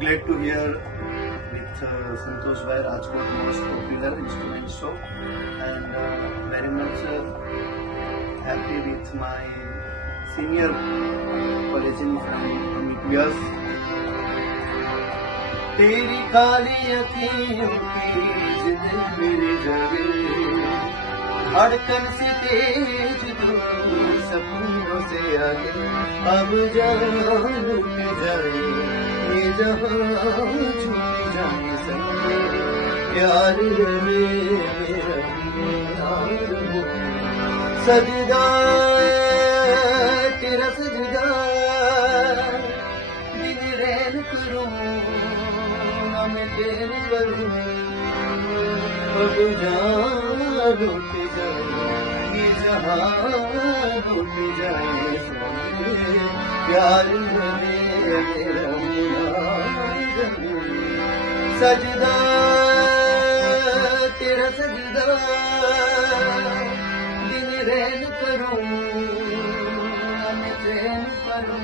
Glad to hear with Santosh Bhai, Rajkot most popular instrument show, and very much happy with my senior colleague friend Amit Vyas. तेरी काली अखियों की जिद मेरी जगे, धड़कन से तेज दूर सपनों से आगे, अब जान लुट जाए ये जहां छूट जाए संगे, प्यार मेरा यार हो सजदा तेरा सजदा, दिन रैन करूं ना मैं देर करूं, अब जान लुट जाए ये जहां लुट जाए संगे, प्यार मेरा सजदा तेरा सजदा, दिन रैन करूं ना मैं चैन करूं,